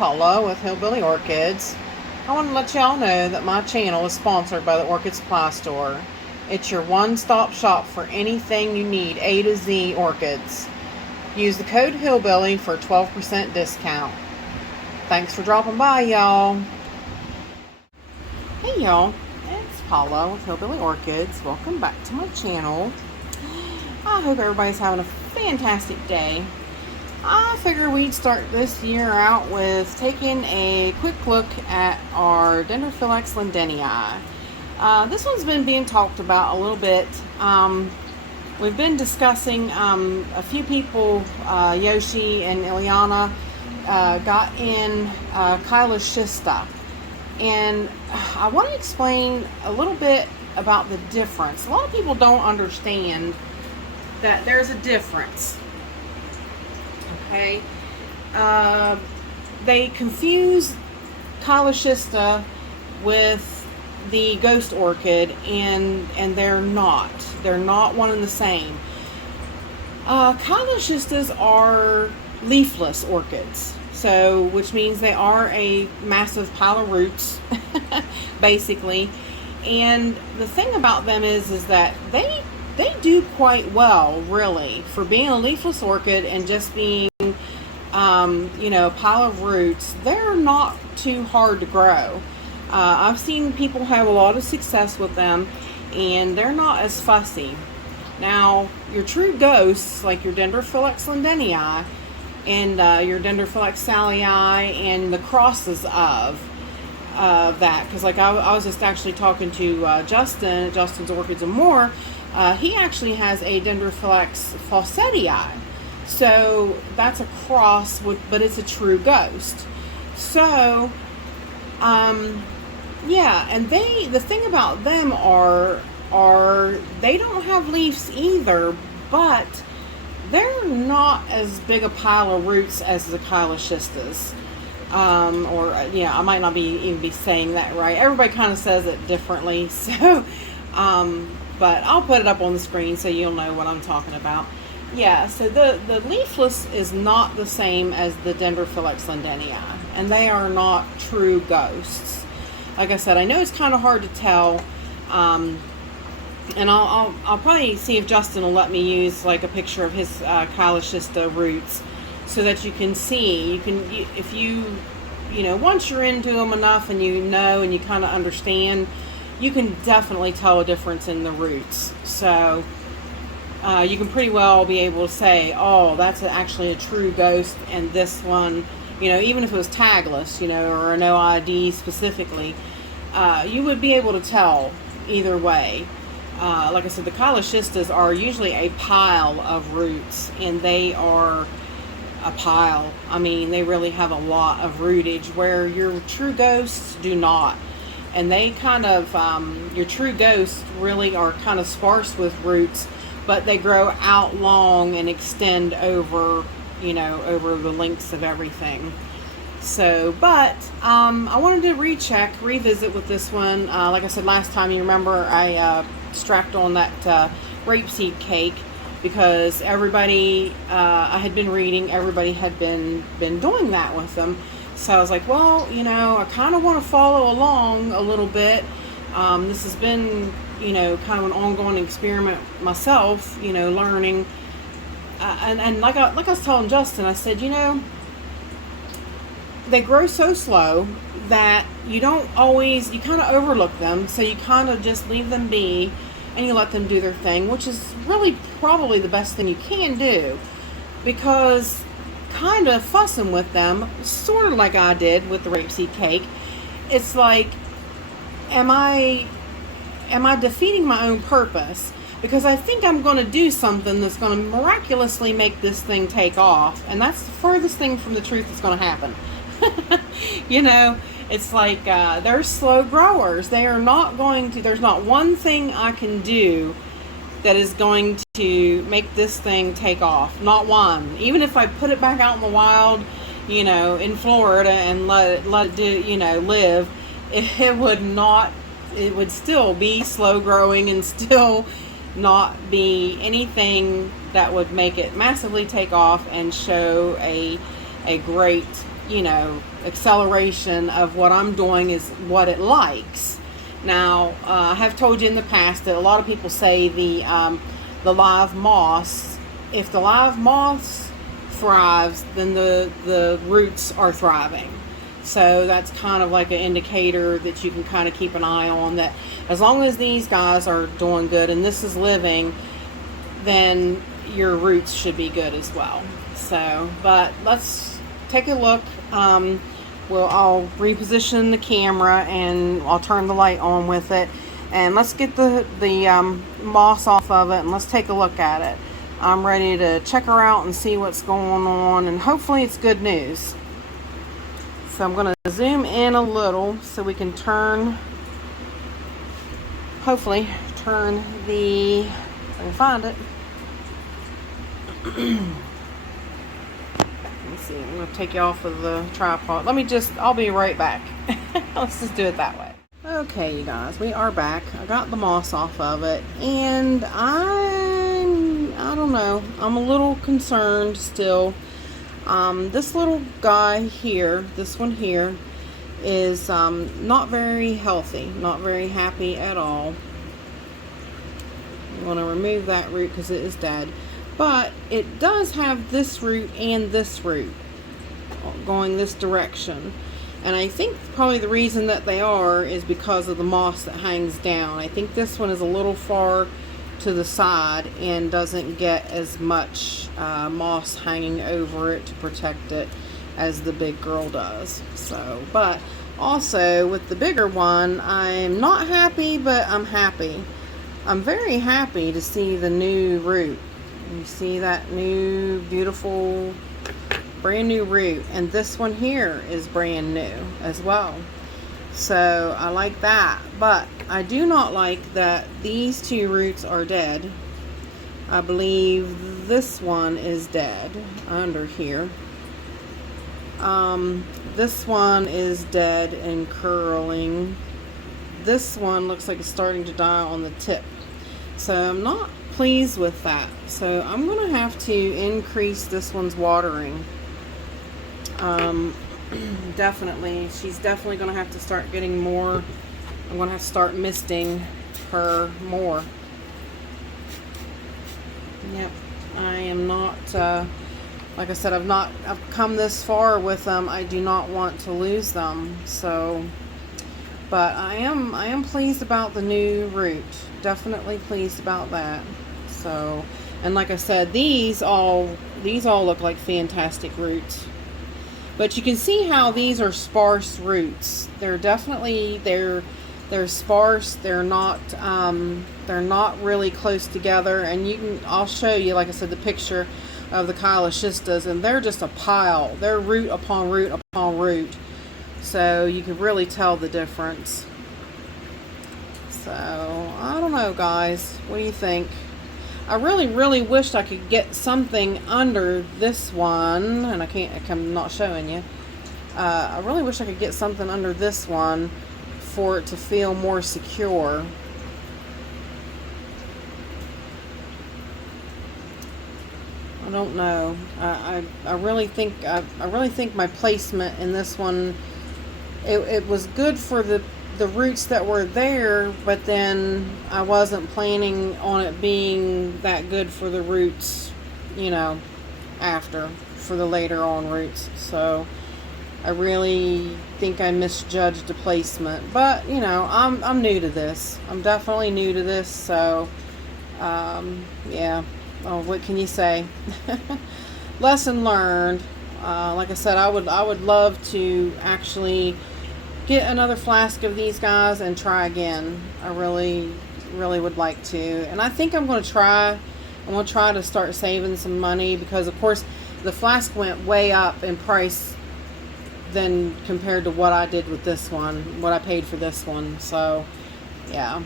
Paula with Hillbilly Orchids. I want to let y'all know that my channel is sponsored by the Orchid Supply Store. It's your one-stop shop for anything you need A to Z orchids. Use the code Hillbilly for a 12% discount. Thanks for dropping by, y'all. Hey y'all, it's Paula with Hillbilly Orchids. Welcome back to my channel. I hope everybody's having a fantastic day. I figured we'd start this year out with taking a quick look at our Dendrophylax lindenii. This one's been being talked about a little bit. We've been discussing a few people, Yoshi and Ileana, got in Schista. And I want to explain a little bit about the difference. A lot of people don't understand that there's a difference. Okay, they confuse Schista with the ghost orchid, and they're not. They're not one and the same. Schistas are leafless orchids, so which means they are a massive pile of roots, basically. And the thing about them is that they do quite well, really, for being a leafless orchid and just being, a pile of roots. They're not too hard to grow. I've seen people have a lot of success with them, and they're not as fussy. Now, your true ghosts, like your Dendrophylax lindenii and your Dendrophylax salii and the crosses of that, because like I was just actually talking to Justin at Justin's Orchids and More. He actually has a Dendrophylax fawcettii, so that's a cross, but it's a true ghost. So, yeah, and the thing about them are they don't have leaves either, but they're not as big a pile of roots as the Schistas. I might not even be saying that right. Everybody kind of says it differently, so. But I'll put it up on the screen so you'll know what I'm talking about. Yeah, so the leafless is not the same as the Dendrophylax lindenii, and they are not true ghosts. Like I said, I know it's kind of hard to tell, and I'll probably see if Justin will let me use like a picture of his Schista roots so that you can see. If you once you're into them enough and and you kind of understand, you can definitely tell a difference in the roots. So you can pretty well be able to say, oh, that's actually a true ghost, and this one, even if it was tagless, or no ID specifically, you would be able to tell either way. Like I said, the Schistas are usually a pile of roots, and they are a pile. I mean, they really have a lot of rootage, where your true ghosts do not. And they kind of, your true ghosts really are kind of sparse with roots, but they grow out long and extend over, over the lengths of everything. So, but I wanted to revisit with this one. Like I said last time, you remember I strapped on that rapeseed cake because everybody, I had been reading, everybody had been doing that with them. So I was like, well, I kind of want to follow along a little bit. This has been, kind of an ongoing experiment myself, learning. And like I was telling Justin, I said, they grow so slow that you kind of overlook them. So you kind of just leave them be and you let them do their thing, which is really probably the best thing you can do, because kind of fussing with them, sort of like I did with the rapeseed cake, it's like, am I defeating my own purpose? Because I think I'm going to do something that's going to miraculously make this thing take off, and that's the furthest thing from the truth that's going to happen. It's like they're slow growers. They are not going to, there's not one thing I can do that is going to make this thing take off. Not one. Even if I put it back out in the wild, in Florida, and let it do, live, it would still be slow growing and still not be anything that would make it massively take off and show a great, acceleration of what I'm doing is what it likes. Now, I have told you in the past that a lot of people say the live moss, if the live moss thrives, then the roots are thriving. So that's kind of like an indicator that you can kind of keep an eye on, that as long as these guys are doing good and this is living, then your roots should be good as well. So, but let's take a look. I'll reposition the camera and I'll turn the light on with it, and let's get the moss off of it and let's take a look at it. I'm ready to check her out and see what's going on, and hopefully it's good news. So I'm going to zoom in a little so we can hopefully turn the, if I can find it. Let's see, I'm going to take you off of the tripod. I'll be right back. Let's just do it that way. Okay, you guys, we are back. I got the moss off of it, and I don't know, I'm a little concerned still. This little guy here, this one here, is not very healthy, not very happy at all. I'm going to remove that root because it is dead. But it does have this root and this root going this direction. And I think probably the reason that they are is because of the moss that hangs down. I think this one is a little far to the side and doesn't get as much moss hanging over it to protect it as the big girl does. So, but also with the bigger one, I'm not happy, but I'm happy. I'm very happy to see the new root. You see that new, beautiful, brand new root. And this one here is brand new as well. So I like that. But I do not like that these two roots are dead. I believe this one is dead under here. This one is dead and curling. This one looks like it's starting to die on the tip. So I'm not pleased with that. So I'm going to have to increase this one's watering. Definitely. She's definitely going to have to start getting more. I'm going to have to start misting her more. Yep. I am not, like I said, I've come this far with them. I do not want to lose them. So, but I am pleased about the new root. Definitely pleased about that. So, and like I said, these all look like fantastic roots. But you can see how these are sparse roots. They're definitely they're sparse. They're not really close together. And I'll show you, like I said, the picture of the Chiloschistas, and they're just a pile. They're root upon root upon root. So you can really tell the difference. So I don't know, guys. What do you think? I really wished I could get something under this one, and I'm not showing you. I really wish I could get something under this one for it to feel more secure. I don't know. I really think my placement in this one, it was good for the roots that were there, but then I wasn't planning on it being that good for the roots, for the later on roots. So I really think I misjudged the placement, but I'm new to this. I'm definitely new to this. So yeah. Oh, what can you say? Lesson learned. Like I said, I would love to actually get another flask of these guys and try again. I really would like to, and I think I'm going to try to start saving some money, because of course the flask went way up in price than compared to what I did with this one, what I paid for this one. So yeah,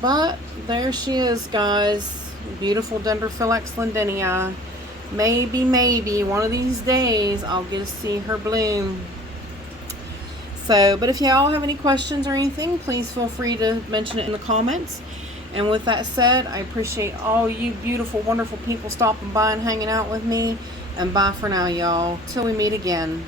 but there she is, guys. Beautiful Dendrophylax lindenii. Maybe one of these days I'll get to see her bloom. So, but if y'all have any questions or anything, please feel free to mention it in the comments. And with that said, I appreciate all you beautiful, wonderful people stopping by and hanging out with me. And bye for now, y'all. Till we meet again.